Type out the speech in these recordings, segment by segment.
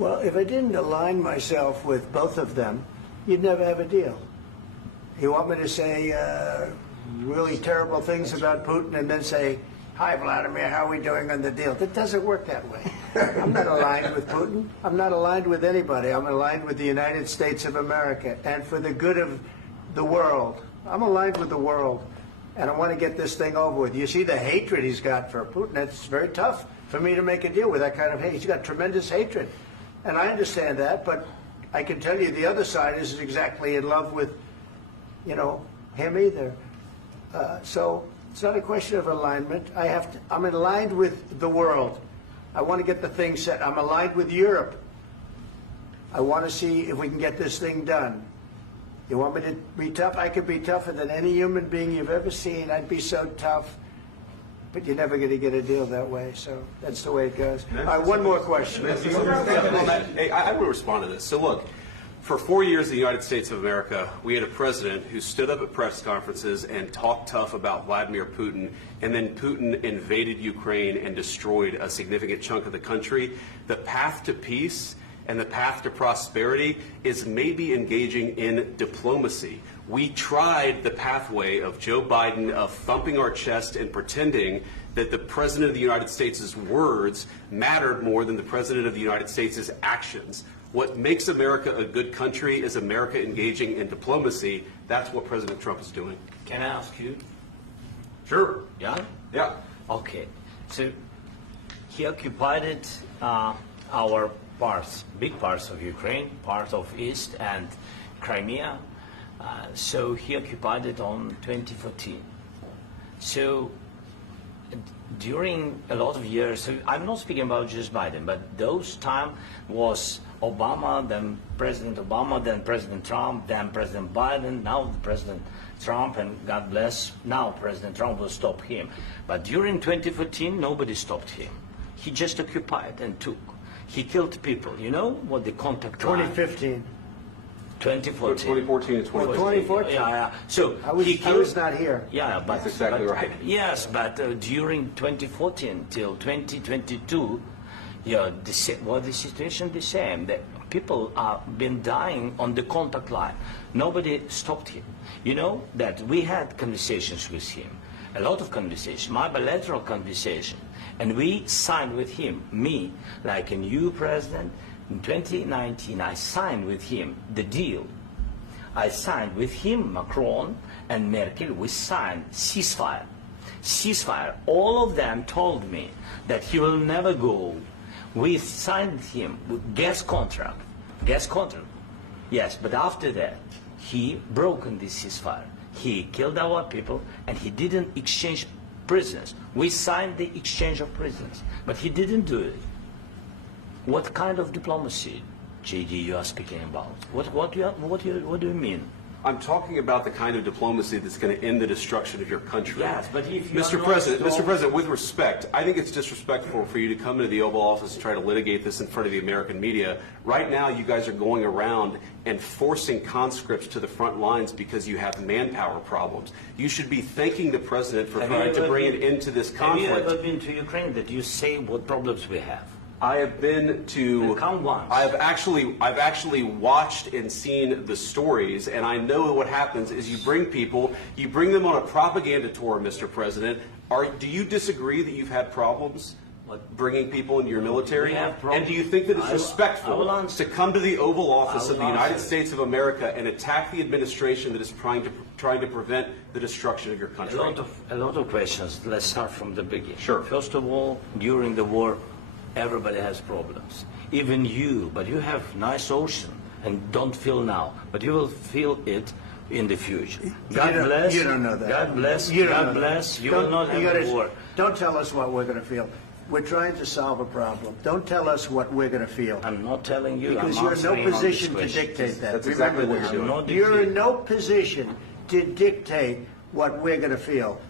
Well, if I didn't align myself with both of them, you'd never have a deal. You want me to say really terrible things about Putin and then say, "Hi, Vladimir, how are we doing on the deal?" That doesn't work that way. I'm not aligned with Putin. I'm not aligned with anybody. I'm aligned with the United States of America. And for the good of the world, I'm aligned with the world. And I want to get this thing over with. You see the hatred he's got for Putin. It's very tough for me to make a deal with that kind of hate. He's got tremendous hatred. And I understand that, but I can tell you the other side isn't exactly in love with, him either. So it's not a question of alignment. I'm aligned with the world. I want to get the thing set. I'm aligned with Europe. I want to see if we can get this thing done. You want me to be tough? I could be tougher than any human being you've ever seen. I'd be so tough. But you're never going to get a deal that way. So that's the way it goes. All right, one more question. Hey, I want to respond to this. So look, for 4 years in the United States of America, we had a president who stood up at press conferences and talked tough about Vladimir Putin, and then Putin invaded Ukraine and destroyed a significant chunk of the country. The path to peace and the path to prosperity is maybe engaging in diplomacy. We tried the pathway of Joe Biden of thumping our chest and pretending that the President of the United States' words mattered more than the President of the United States' actions. What makes America a good country is America engaging in diplomacy. That's what President Trump is doing. Can I ask you? Sure. Yeah? Yeah. Okay. So he occupied our parts, big parts of Ukraine, part of East and Crimea. So he occupied it on 2014. So during a lot of years, so I'm not speaking about just Biden, but those time was Obama, then President Obama, then President Trump, then President Biden, now President Trump, and God bless, now President Trump will stop him. But during 2014, nobody stopped him. He just occupied and took. He killed people. You know what the contact line? 2015. 2014. 2014 and 2014. 2014. Yeah. So I was not here. Yeah, but that's exactly right. Yes, but during 2014 till 2022, the situation the same. The people are been dying on the contact line. Nobody stopped him. You know that we had conversations with him, a lot of conversations, my bilateral conversation, and we signed with him. Me, like a new president. In 2019, I signed with him the deal. I signed with him, Macron and Merkel, we signed ceasefire. Ceasefire. All of them told me that he will never go. We signed with him with gas contract. Gas contract. Yes, but after that, he broken this ceasefire. He killed our people and he didn't exchange prisoners. We signed the exchange of prisoners, but he didn't do it. What kind of diplomacy, JD, you are speaking about? What do you mean? I'm talking about the kind of diplomacy that's going to end the destruction of your country. Yes, but if you Mr. President, with respect, I think it's disrespectful for you to come into the Oval Office and try to litigate this in front of the American media. Right now, you guys are going around and forcing conscripts to the front lines because you have manpower problems. You should be thanking the President for trying to bring it into this conflict. Have you ever been to Ukraine that you say what problems we have? I have been to. Count once. I've actually watched and seen the stories, and I know what happens is you bring them on a propaganda tour, Mr. President. Do you disagree that you've had problems bringing people into your military? And do you think that it's respectful to come to the Oval Office of the United States of America and attack the administration that is trying to prevent the destruction of your country? A lot of questions. Let's start from the beginning. Sure. First of all, during the war, everybody has problems, even you, but you have nice ocean and don't feel now, but you will feel it in the future. God bless. You don't know that. God bless. You don't God know bless. that. You will not have a war. Don't tell us what we're going to feel. We're trying to solve a problem. Don't tell us what we're going to feel. I'm not telling you. Because I'm you're in no answering on position this to question. dictate that. That's exactly what you're doing. You're in no position to dictate what we're going to feel.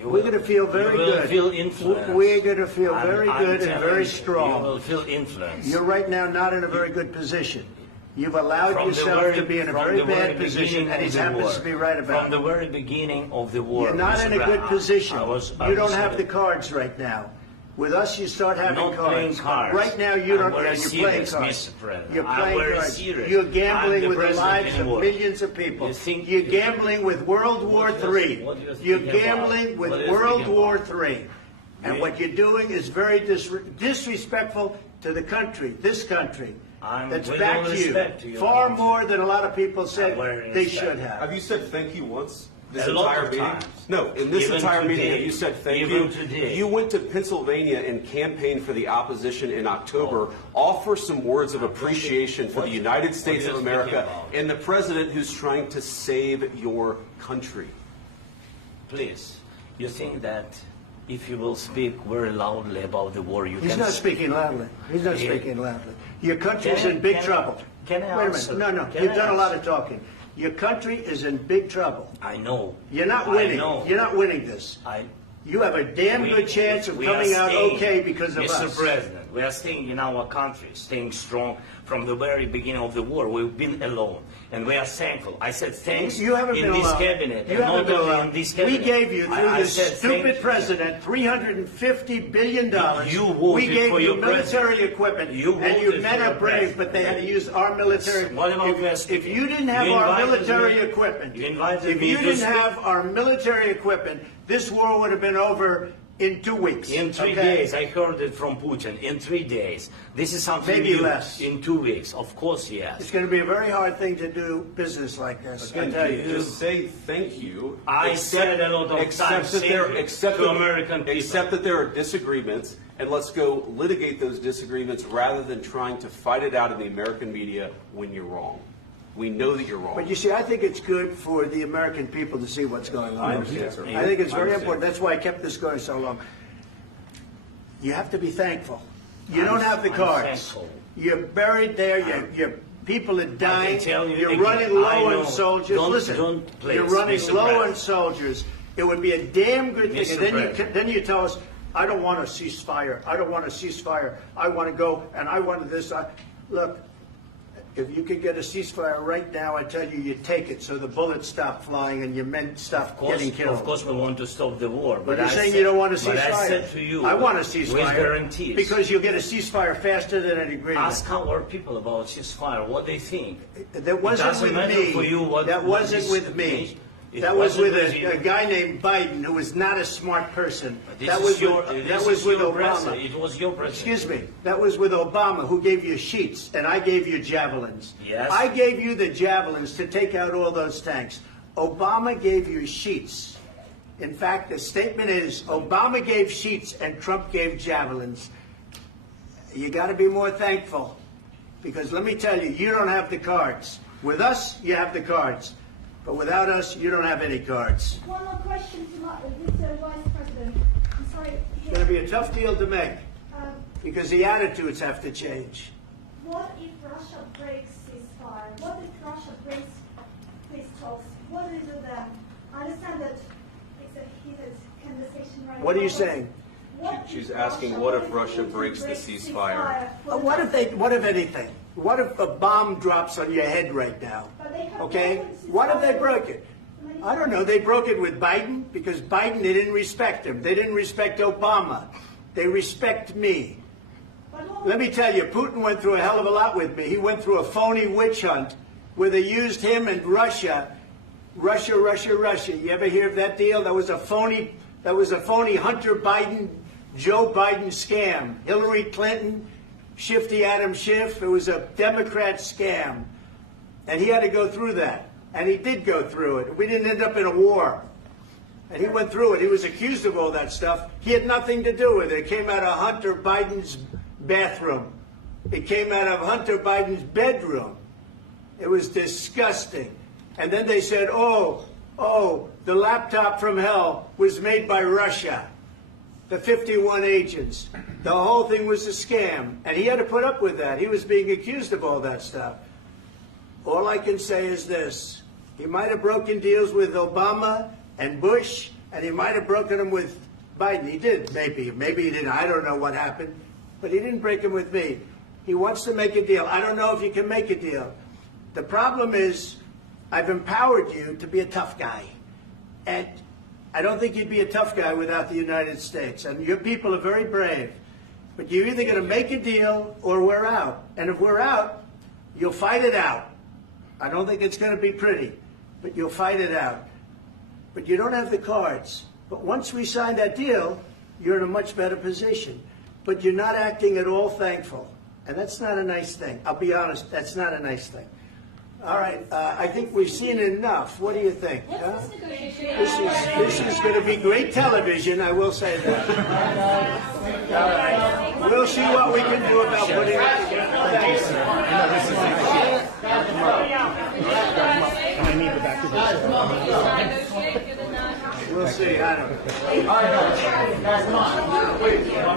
We're going to feel very good. You will feel influence. We're going to feel very good and very strong. You will feel influence. You're right now not in a very good position. You've allowed yourself to be in a very bad position, and he happens to be right about it. From the very beginning of the war. You're not in a good position. You don't have the cards right now. With us, you start having Not playing cards. cards. Right now, you don't. I'm very You're playing serious, cards. Mr. President. You're I'm playing very cards. serious. You're I'm gambling the with the president lives of anymore. millions of people. You think- You're gambling with World War What do you- III. what do you You're think about? gambling with What do you World think War about? III. And what you're doing is very disrespectful to the country, this country, I'm that's with backed all respect to you you, far I'm more than a lot of people said very they respect. should have. Have you said thank you once? This A lot entire of meeting? times. No, in this Even entire meeting, today. have you said thank Even you? today. You went to Pennsylvania and campaigned for the opposition in October. Offer some words of appreciation for the United States what of are you speaking America about? and the president who's trying to save your country. Please, you think that if you will speak very loudly about the war, you He's can... not speaking loudly. He's not Yeah. speaking loudly. Your country's Can I- in big can I- trouble. can I Wait a answer? minute. No, Can you've I done a lot answer? of talking. Your country is in big trouble. I know. You're not I winning. know. You're not winning this. You have a damn good chance of we are coming out staying, okay because of Mr. us. President, we are staying in our country, staying strong from the very beginning of the war. We've been alone, and we are thankful. I said thanks You haven't in been this alone. cabinet, You and haven't not been only alone. in this We cabinet. gave you, through I this said stupid thank you. president, $350 billion. You voted we gave for you your military president. equipment, You and you voted men for are your brave, president. but they had to use our military. What about Vance? If you didn't have You our invited military me- equipment, you invited if me you to didn't speak- have our military equipment, this war would have been over in 2 weeks. In 3 okay? days, I heard it from Putin. In 3 days, this is something Maybe new. less. In 2 weeks, of course, yes. It's going to be a very hard thing to do business like this. I Again, tell you. just say thank you. I said a lot of Except times that there, thank you except to that- American people. Except that there are disagreements, and let's go litigate those disagreements rather than trying to fight it out in the American media when you're wrong. We know that you're wrong. But you see, I think it's good for the American people to see what's going on. I understand, sir. I think it's I very understand. important. That's why I kept this going so long. You have to be thankful. You don't have the I'm cards. thankful. You're buried there. Your people are dying. tell you You're again, running I low know. on soldiers. Don't- Listen, don't, please, you're running Mr. low on President. soldiers. It would be a damn good thing. Mr. And President. then you tell us, I don't want a ceasefire. I don't want a ceasefire. I want to go, and I want this. Look, if you could get a ceasefire right now, I tell you, you take it so the bullets stop flying and your men stop getting killed. Of course, we want to stop the war. But But you're I saying said, you don't want a ceasefire. But I said to you, I want a with ceasefire. guarantees. Because you'll get a ceasefire faster than an agreement. Ask our people about ceasefire, what they think. That wasn't doesn't with matter me. for you what- That what wasn't is- with me. It That was wasn't with with you. a guy named Biden who was not a smart person. This That is was your, with, this that was is with your Obama. president. It was your president. Excuse me. That was with Obama, who gave you sheets, and I gave you javelins. Yes. I gave you the javelins to take out all those tanks. Obama gave you sheets. In fact, the statement is Obama gave sheets and Trump gave javelins. You got to be more thankful, because let me tell you, you don't have the cards. With us, you have the cards. But without us, you don't have any cards. One more question to Mr. Vice President. I'm sorry. It's going to be a tough deal to make, Um, because the attitudes have to change. what if Russia breaks ceasefire? What if Russia breaks peace talks? What do you do then? I understand that it's a heated conversation right now. What are you but saying? what if She's asking, what if Russia Putin breaks the ceasefire? What if anything? What if a bomb drops on your head right now? But they have Okay? broken What if they ceasefire. broke it? I don't know. They broke it with Biden because Biden, they didn't respect him. They didn't respect Obama. They respect me. But what- Let me tell you, Putin went through a hell of a lot with me. He went through a phony witch hunt where they used him and Russia. Russia. You ever hear of that deal? That was a phony Hunter Biden, Joe Biden scam. Hillary Clinton, Shifty Adam Schiff. It was a Democrat scam. And he had to go through that. And he did go through it. We didn't end up in a war. And he went through it. He was accused of all that stuff. He had nothing to do with it. It came out of Hunter Biden's bathroom. It came out of Hunter Biden's bedroom. It was disgusting. And then they said, oh, the laptop from hell was made by Russia. The 51 agents. The whole thing was a scam. And he had to put up with that. He was being accused of all that stuff. All I can say is this. He might have broken deals with Obama and Bush, and he might have broken them with Biden. He did, maybe. Maybe he didn't. I don't know what happened. But he didn't break them with me. He wants to make a deal. I don't know if you can make a deal. The problem is I've empowered you to be a tough guy. And I don't think you'd be a tough guy without the United States. And your people are very brave. But you're either going to make a deal or we're out. And if we're out, you'll fight it out. I don't think it's going to be pretty, but you'll fight it out. But you don't have the cards. But once we sign that deal, you're in a much better position. But you're not acting at all thankful. And that's not a nice thing. I'll be honest, that's not a nice thing. All right, I think we've seen enough. What do you think? Huh? This is going to be great television, I will say that. All right. We'll see what we can do about putting it together. Thanks. I need the back of this. We'll see. I don't know. All right, guys, come on. Wait, hey,